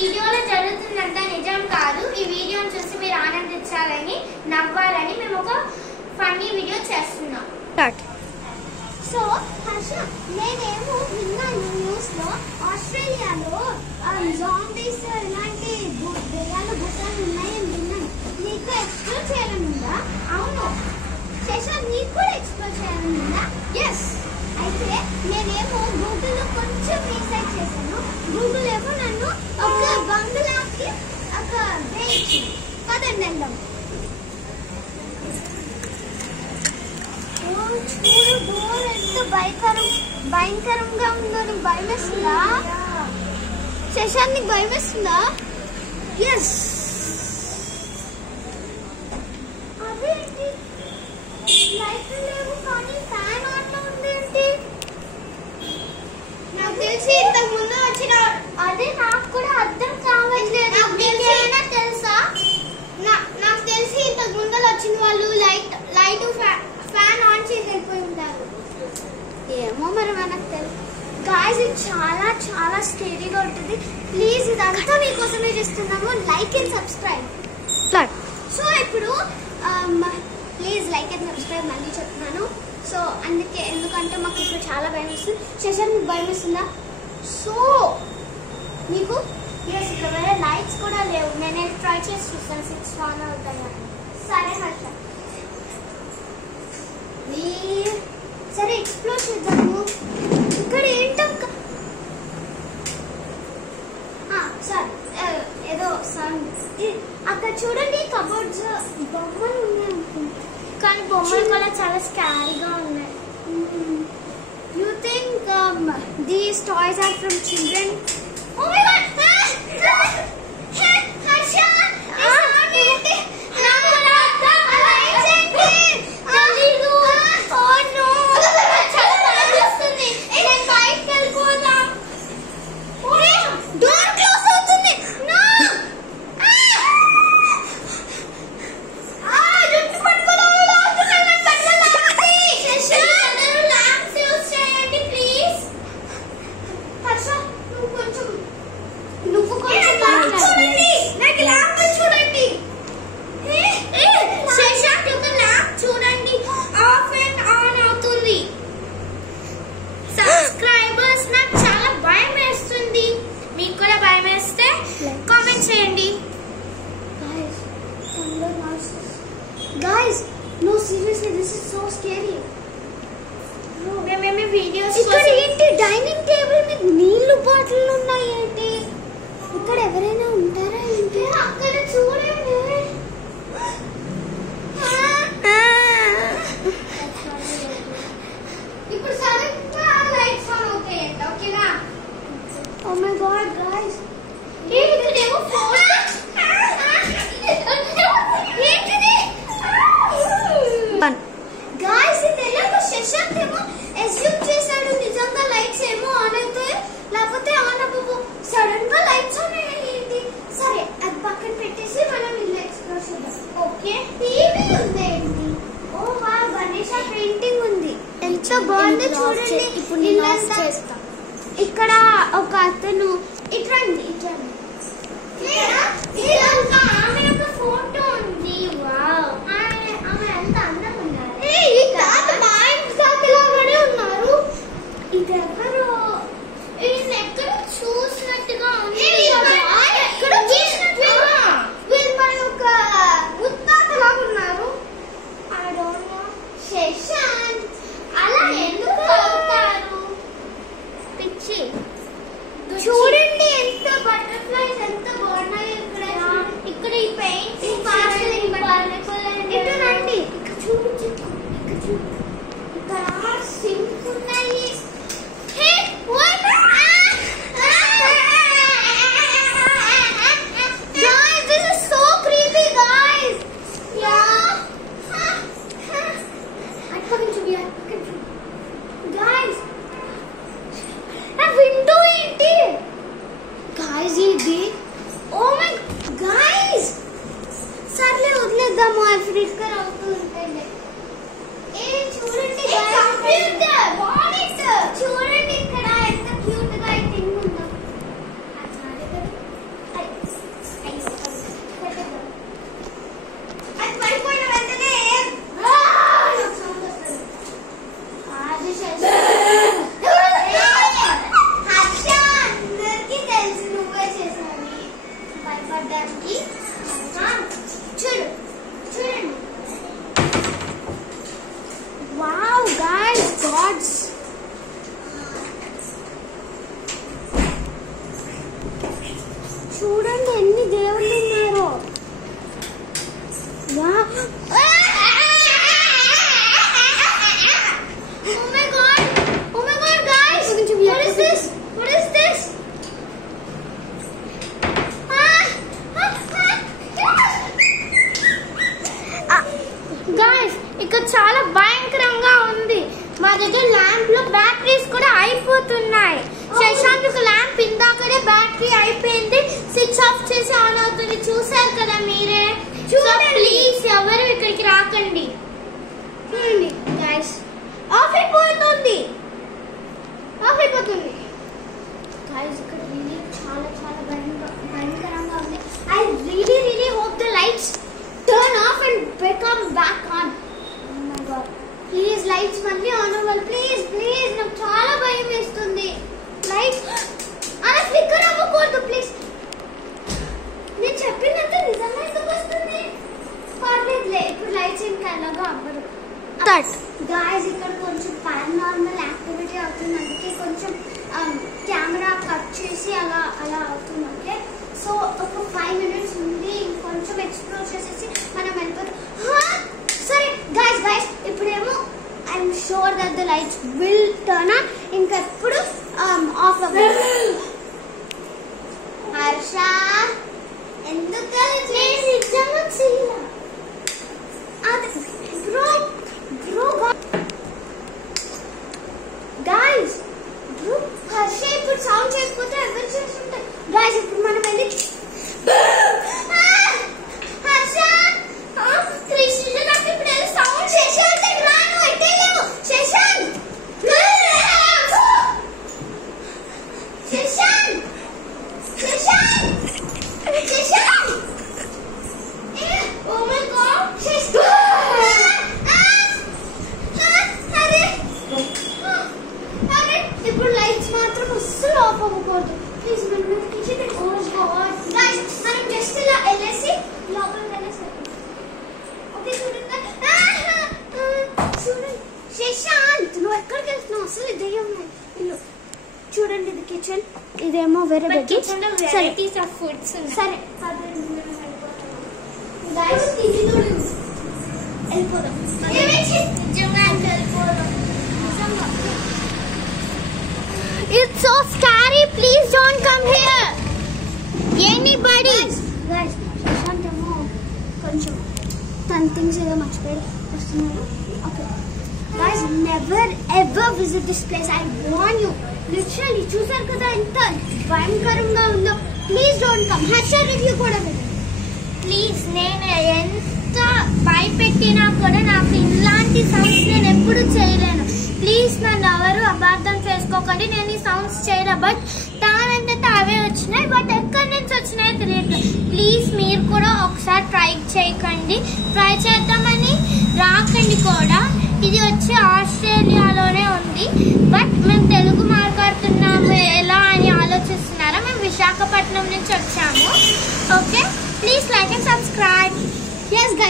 వీడియోలో జరుగుతున్నంత నిజం కాదు. ఈ వీడియోని చూసి మీరు ఆనందించాలని, నవ్వాలని మేము ఒక ఫన్నీ వీడియో చేస్తున్నాం. సో హర్ష, నేనేమో విన్నాను న్యూస్ లో ఆస్ట్రేలియాలో జాంబీస్ ఇలాంటి దెయ్యాలు భూతాలు ఉన్నాయని విన్నాను. నీకు ఎక్స్ప్లోర్ చేయాలనుందా? అవును. శేషాన్, నీకు కూడా ఎక్స్ప్లోర్ చేయాలనుందా? ఎస్. అయితే నేనేమో గూగుల్లో కొంచెం రీసెర్చ్ చేశాను. గూగుల్ ఏమో నన్ను ఒక బంగ్లాకి ఒక డే ఇచ్చింది. పదండి వెళ్దాం. చూడు డోర్ ఎంత భయంకరంగా ఉందో. నీకు భయం వేస్తుందా శశాంత్? నీకు భయం వేస్తుందా? ఎస్. అదేంటి లైట్లు లేవు కానీ ఫ్యాన్ ఆన్ లో ఉందేంటి? నాకు తెలిసి ఇంతకు ముందు వచ్చిన అదే నాకు కూడా అర్థం కావట్లేదు. నీకేమైనా తెలుసా? నాకు తెలిసి ఇంతకు ముందు వచ్చిన వాళ్ళు లైట్ ఫ్యాన్ ఆన్ చేసి వెళ్ళిపోయి ఉంటారు. ఏమో మరి మనకు తెలుసు. గాయ్స్, ఇది చాలా చాలా స్కేరీగా ఉంటుంది. ప్లీజ్ ఇదంతా మీకోసమే చేస్తున్నాము. Like and subscribe. సో ఇప్పుడు ప్లీజ్ లైక్ అండ్ సబ్స్క్రైబ్ మళ్ళీ చెప్తున్నాను. సో ఎందుకంటే మాకు ఇప్పుడు చాలా భయం వేస్తుంది. శశాంత్, నీకు భయం వేస్తుందా? సో నీకు ఇక్కడ వేరే లైట్స్ కూడా లేవు. నేను ట్రై చేసి చూస్తాను 6 ఆన్ అవుతాయి. సరే హర్ష, సరే ఎక్స్ప్లోర్ చేద్దాము. ఇక్కడ ఏంటో సరే ఏదో సౌండ్. అక్కడ చూడండి, కబోర్డ్స్ బొమ్మలు ఉన్నాయి అనుకుంటా. కానీ బొమ్మలు కూడా చాలా స్కారీగా ఉన్నాయి. You think these toys are from children? Oh my god! Harsha, Guys, no seriously, this is so scary. మేము వీడియోస్ ఇక్కడ ఏంటి డైనింగ్ టేబుల్ మీద నీళ్లు బాటిల్ ఉన్నాయి ఏంటి? ఇక్కడ ఎవరైనా ఉంటారా ఏంటి? అక్కడ చూడండి. ఇప్పుడు సడన్గా లైట్స్ ఆన్ అవుతాయి. ఓకేనా? ఓ మై గాడ్ గాయ్స్, ఇక్కడేమో ఫోన్. గాయ్స్, ఇది ఎలా శశాంత్ ఏమో అస్యూమ్ చేశాడు నిజంగా లైట్స్ ఏమో ఆన్ అవుతాయి, లేకపోతే ఆన్ అవ్వవు. సడన్ గా లైట్స్ ఆన్ అయ్యాయి. సరే, అది పక్కన పెట్టేసి మనం ఇల్లు ఎక్స్ప్లోర్ చేద్దాం. ఓకే, టీవీ ఉందేంటి? ఓ వా, గణేష పెయింటింగ్ ఉంది. ఎంత బాగుందో చూడండి. ఇప్పుడు ఇక్కడ ఒక అతను ఇట్రండి ఆమె ఒక ఫోటో ఉంది. వావ్, ఆమె ఎంత అందంగా ఉన్నారు. ఉన్నారు. ఇది ఎవరు? ఈయన ఎక్కడ చూసినట్టుగా ఉంది. ఎక్కడ చూసినట్టుగా వీళ్ళు మన ఒక ముత్తాతలాగా ఉన్నారు. I don't know. శశాంత్, అలా ఎందుకు అవుతారు? పిచ్చి. చూడండి ఎంత బటర్ఫ్లైస్ ఎంత బాగున్నాయి. ఇక్కడ ఈ పెయింటింగ్ ఇటు రండి. ఇక్కడ చూడు, ఇక్కడ సింక్ ఉన్నాయి. Guys, this is so creepy, guys. Guys, a window ఏంటి? Guys, ఇది oh my guys, సర్లే వదిలేద్దాము. ఫ్లిక్కర్ అవుతూ ఉంటుంది. చూడండి చూడండి ఇక్కడ ఎంత క్యూట్ గా థింగ్ ఉందో. పడ్డానికి. చూడండి. Wow guys, gods. చూడండి ఎన్ని దేవుళ్ళు ఉన్నారో. ఇక్కడ చాలా భయంకరంగా ఉంది. మా దగ్గర ల్యాంప్ లో బ్యాటరీస్ కూడా అయిపోతున్నాయి. శశాంక్ ల్యాంప్ ఇందాకనే బ్యాటరీ అయిపోయింది, స్విచ్ ఆఫ్ చేసి ఆన్ అవుతుంది. చూసారు కదా మీరే. ప్లీజ్ ఎవరు ఇక్కడికి రాకండి. చూడండి గైస్, ఆఫ్ అయిపోతుంది గైస్. ఇక్కడ రియల్లీ చాలా చాలా భయంకరంగా ఉంది. I really hope the lights turn off and become back on. Oh my god, please lights మళ్ళీ ఆన్ అవ్వాలి. ప్లీజ్ నాకు చాలా భయం వేస్తుంది. లైట్స్ అలా ఫ్లిక్కర్ అవ్వకూడదు ప్లీజ్. నేను చెప్పినంత నిజంగా ఎందుకు వస్తుంది? పర్లేదులే, ఇప్పుడు లైట్స్ ఇంకా ఎలాగో అవ్వదు. గాయస్, ఇక్కడ కొంచెం పారానార్మల్ యాక్టివిటీ అవుతుంది, అందుకే కొంచెం కెమెరా కట్ చేసి అలా అవుతుంది. ఓకే, సో ఒక 5 minutes ఉంది, ఇంకొంచెం ఎక్స్ప్లోర్ చేసేసి మనం వెళ్ళిపోతాం. సరే గైస్, ఇప్పుడేమో I'm sure that the lights will turn on. ఇంకెప్పుడు ఆఫ్ అవ్వాలి. హర్ష, ఎందుకు నిజంగా చెయ్యాలి? బ్రో గైస్, హర్ష ఇప్పుడు సౌండ్ చేయకపోతే ఎవరు చేస్తుంటారు? గైస్, ఇప్పుడు మనం వెళ్ళి హర్ష కృష్ణ నాకు ఇప్పుడు సౌండ్ శశాంక్ రాను ఎట్టలేవు. శశాంక్ ఓ మై గాడ్, ఇప్పుడు లైట్స్ మాత్రం అస్సలు ఆఫ్ అవ్వకూడదు ప్లీజ్. మనం కిచెన్ మనం జస్ట్ ఇలా వెళ్ళేసి లోపల వెళ్ళేసి ఓకే. చూడండి శశాంత్, నువ్వు ఎక్కడికి వెళ్తున్నావు? అసలు దెయ్యం ఇల్లు. చూడండి, ఇది కిచెన్, ఇదేమో వేరే కిచెన్ లో వెరైటీస్ ఆఫ్ ఫుడ్స్ ఉన్నాయి. సరే గైస్, వెళ్ళిపోదాం. It's so scary. Please don't come here. Anybody. Guys, Shashantamo koncham tan things edo marchipoyaru vastunnadu. Okay. Guys, never ever visit this place. I warn you. Literally, చూసారు కదా ఎంత భయంకరంగా ఉందో. Please don't come. Harsha review కూడా పెట్టండి please. నేను ఎంత భయపెట్టినా కూడా నాకు ఇలాంటి సౌండ్స్ నేను ఎప్పుడు చేయలేను. ప్లీజ్ నన్ను ఎవరు అపార్థం చేసుకోకండి. నేను ఈ సౌండ్స్ చేయను, బట్ తానంటే అవే వచ్చినాయి, బట్ ఎక్కడి నుంచి వచ్చినాయో తెలియట్లేదు. ప్లీజ్ మీరు కూడా ఒకసారి ట్రై చేయకండి. ట్రై చేద్దామని రాకండి కూడా. ఇది వచ్చి ఆస్ట్రేలియాలోనే ఉంది, బట్ మేము తెలుగు మాట్లాడుతున్నాము ఎలా అని ఆలోచిస్తున్నారా? మేము విశాఖపట్నం నుంచి